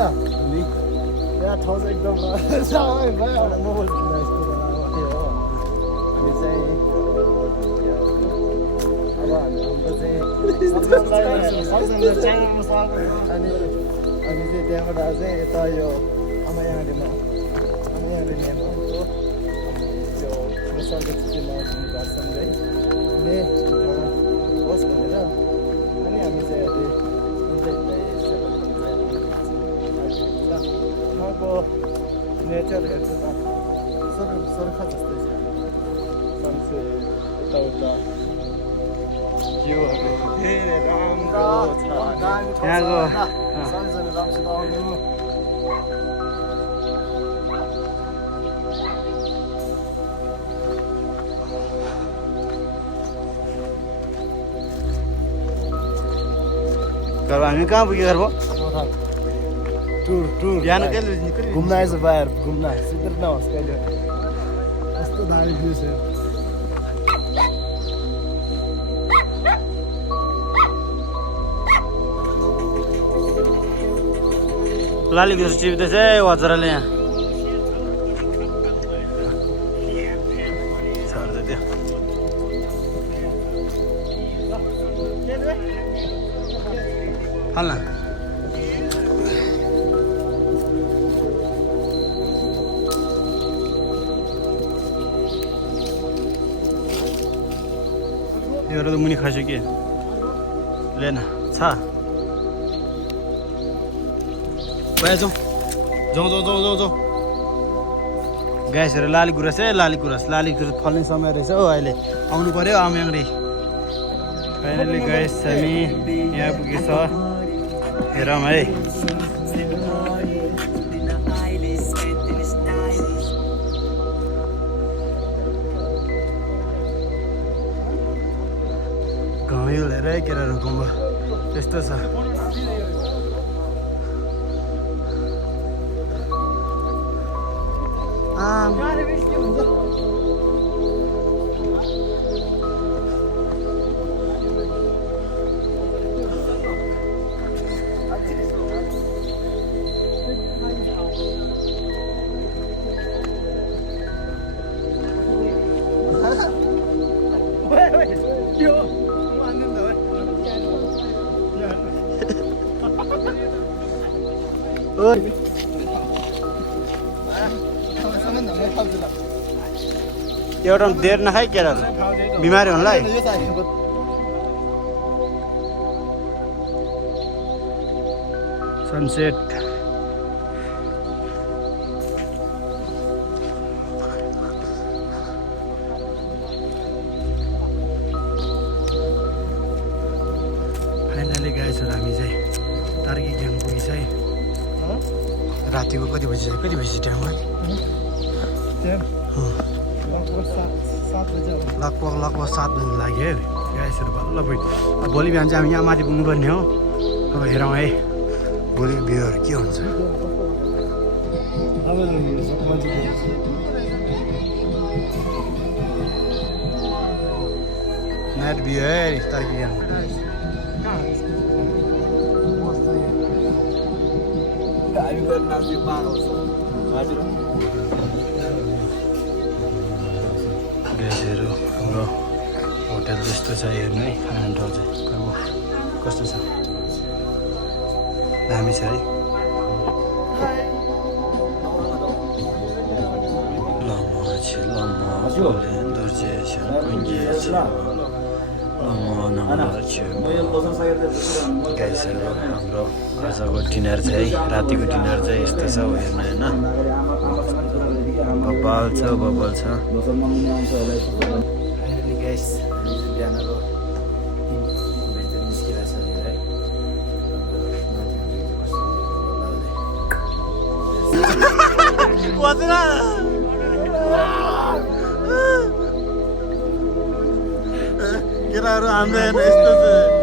होइन यहाँ ठाउँ चाहिँ एकदम सबै भयो म बोल्छु यस्तो थियो हो हामी चाहिँ अब हाम्रो चाहिँ अनि हामी चाहिँ त्यहाँबाट चाहिँ यता यो अमायाँडीमा ल्याएको त्यो सरको छुट्टी लगाउने गर्छन् है अनि होस् भनेर अनि हामी चाहिँ उहाँको नेचर हेर्छु त सुर्खा जस्तै छ सनसेट यताउता भ्यूहरू धेरै राम्रो छ यहाँको सबैजना राम्रोसित आउनु हामी कहाँ पुग्यो घर भयो टुर बिहान कहिले निक्ल्यो घुम्न आएछ बाहिर घुम्न सुधर नहोस् कहिले कस्तो दामी भ्यू छ लाली गुरु चिप्दैछ है वज्रले यहाँ छर्दै त्यो हाल न यो त मुनि खस्यो के लेन छ भए जाउँ ग्यासहरू लाली गुराँस है लाली गुराँस फल्ने समय रहेछ हो अहिले आउनु पर्यो आम्याङ्री फाइनली ग्यास हामी यहाँ पुगेछ हेरौँ है घाउ लिएर केराहरू गुम्बा त्यस्तो छ एउटा देर नखाइ केराहरू बिमारी हुनलाई सनसेट फाइनली गाइसहरू हामी चाहिँ तार्की ग्याङ पुगिन्छ है रातिको कति बजी टाइम है लगभग 7 बजी लाग्यो है गाइसहरू बल्ल भोलि बिहान चाहिँ हामी यहाँ माथि पुग्नुपर्ने हो अब हेरौँ है भोलि भ्यूहरू के हुन्छ नाइट भ्यू है तार्की ग्याङ ग्यासहरू हाम्रो होटेल जस्तो छ हेर्नु है खाना ठाउँ चाहिँ कस्तो छ दामी छ है गाइसहरू हाम्रो आजको डिनर चाहिँ रातिको डिनर चाहिँ यस्तो छ हेर्नु होइन बब्बल छ गाइस बिहानको निस्किरहेछ है केटाहरू हाम्रो हेर्नु यस्तो छ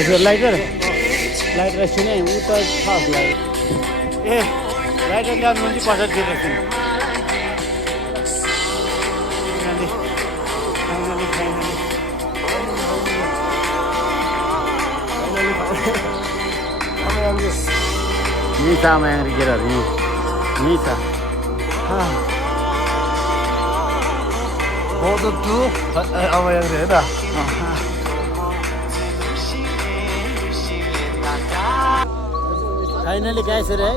लाइटर लाइटर सुने ऊ त खास लाग्यो ए लाइटर ल्याउनु भने चाहिँ 50 दिएको छु Ini sama yang dikira ini. Ini sama. Oh tuh, apa yang dia dah? Finally guys, re.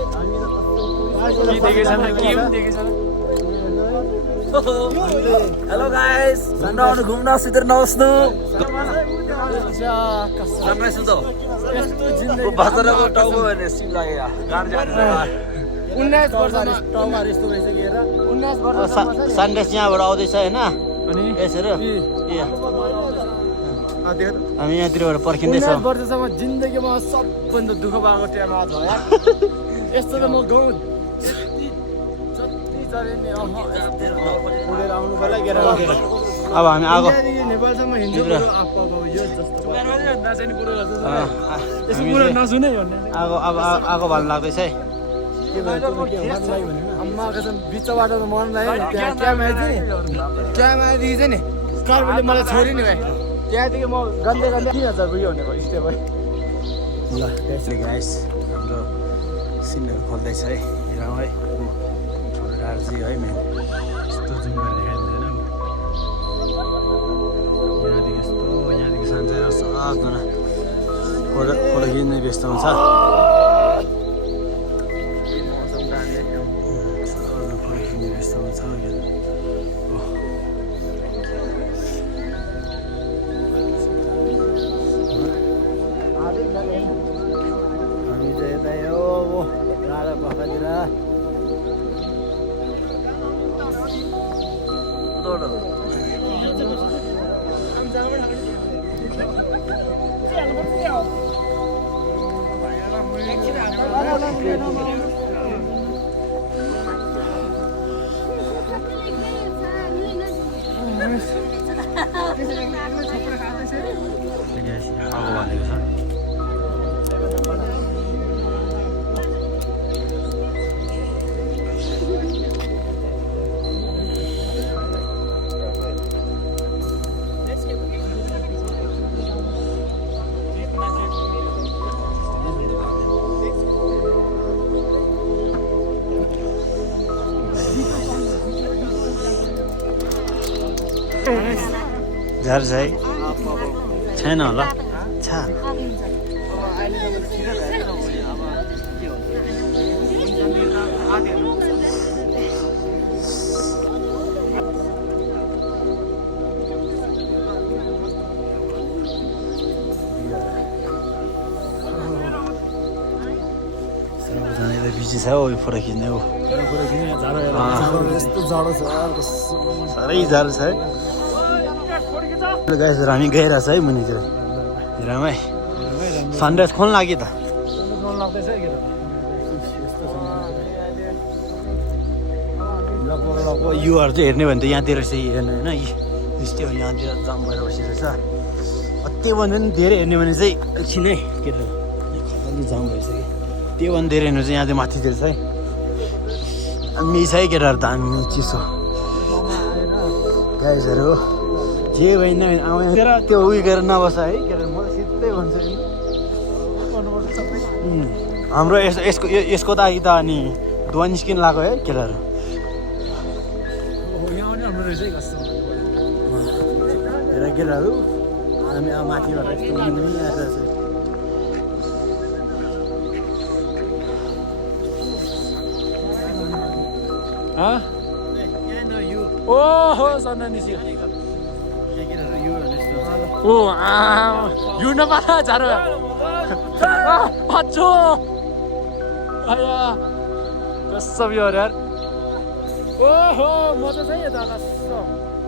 Hello guys, sundown घुम्न सुतेर नबस्नु सनराइज सुतो ओ बाजारको टाउको भने सिम लाग्यो गाडी जाने 19 वर्ष टाउमा यस्तो भइसकेर 19 वर्ष सन्डेस यहाँबाट आउँदैछ हैन अनि यसरी ए हामी यहाँतिरबाट 19 पर्खिँदैछौँ वर्षसम्म जिन्दगीमा सबभन्दा दुःख भएको टाइम आज हो यार यस्तो त म गाउँ जति चरे नि उडेर आउनु पर्ला गेर अब हामी आगो नेपालसम्म हिँड्नु यो जस्तो नचाहिने पुरो त्यसको पुरो नसुनै भन्ने आगो अब आगो भाल्नु लाग्दैछ है अम्मा कसम बिच बाटो त मन लाग्यो त्यहाँ क्यामा आइदिएछ नि कार्बनले मलाई छोड्यो नि भाइ त्यहाँदेखि म गन्दै 3000 पुग्यो भनेको स्टेप है ल त्यसले गाइस हाम्रो सिनहरू खोल्दैछ है हेरौँ है राजी है मेन यस्तो जुम गरेर देखाइदिँदैन यहाँदेखि यस्तो यहाँदेखि सान्जा सबजना फोटो खिच्ने व्यस्त हुन्छ फोटो खिच्ने व्यस्त हुन्छ हामी चाहिँ यता यो राडा पखातिर आगो बालेको छ झार चाहिँ छैन होला छ बिजी छ हौ यो फोटो खिच्ने हो यस्तो जाडो छ साह्रै जाडो छ है गाइस हामी गइरहेछ है मुनितिर हेरौँ है सनराइज खोल्न लाग्यो त युहरू चाहिँ हेर्ने भने त यहाँतिर चाहिँ हेर्ने होइन यस्तै हो यहाँतिर जाम भएर बसिरहेछ त्योभन्दा पनि धेरै हेर्ने भने चाहिँ एकछिनै केटा खतरले जाम भइसक्यो त्योभन्दा धेरै हेर्नु चाहिँ यहाँ चाहिँ माथितिर छ है मिस है केटाहरू त हामी चिसो गाइसहरू जे होइन आएर त्यो उयो गरेर नबस है केटा म सिधै भन्छु हाम्रो यसको त अघि त अनि धुवा निस्किन लाग्यो है केटाहरू हेर केटाहरू हामी अब माथिबाट यस्तो ओहो सन्ना निस्क्यो ओ हिँड्न पाला झारो अच्छो आया कसम यो यार ओहो मजा छ है दादा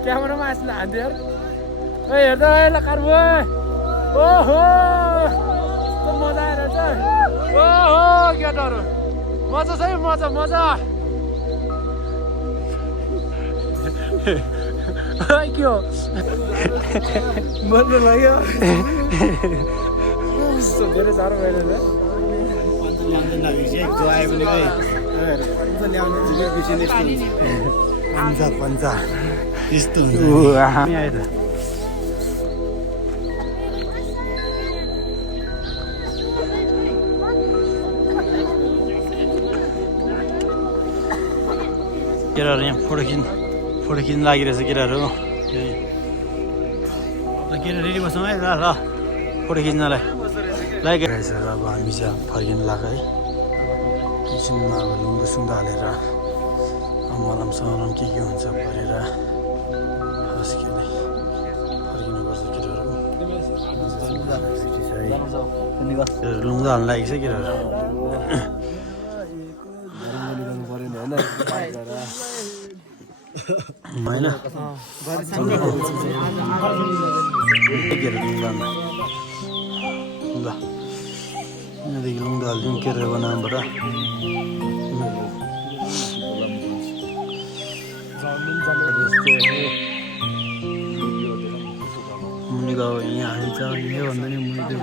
क्यामेरामा आइसले हान्थ्यो यार ए हेर्दा ल कार्बो ओहो कस्तो मजा आइरहेछ ओहो केटाहरू मजा छ है मजा मजा के हो मन लाग्यो धेरै साह्रो भएन जो आयो भने पन्चा यस्तो हुन्छ आयो त केटाहरू यहाँ फोटो खिच्नु लागिरहेछ केटाहरू केटा रेडी बस्छौँ है ल फोटो खिच्नलाई लागिरहेछ र अब हामी चाहिँ फर्किनु लाग्यो है किचनमा अब लुङ्गो सुङ्गो हालेर मलम समलम के हुन्छ भनेर हस् के नै फर्किनुपर्छ केटाहरू लुङ्गो हाल्नु लागेको छ केटाहरू होइन ल यहाँदेखि लुङ्गो हालिदिउँ केरेको नामबाट मुनिको अब यहाँ हालिन्छ यहाँ भन्दा नि मुनि त्यो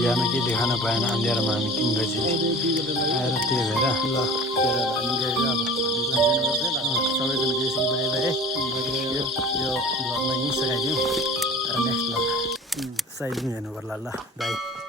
बिहान केही देखान पाएन अँध्यारोमा हामी 3 बजी आएर त्यही भएर ल सबैजना बेसी बाई बाई है यो ब्लगमा यहीँ सघाइदिउँ र नेक्स्ट ब्लग साइडिङ हेर्नु पर्ला ल बाई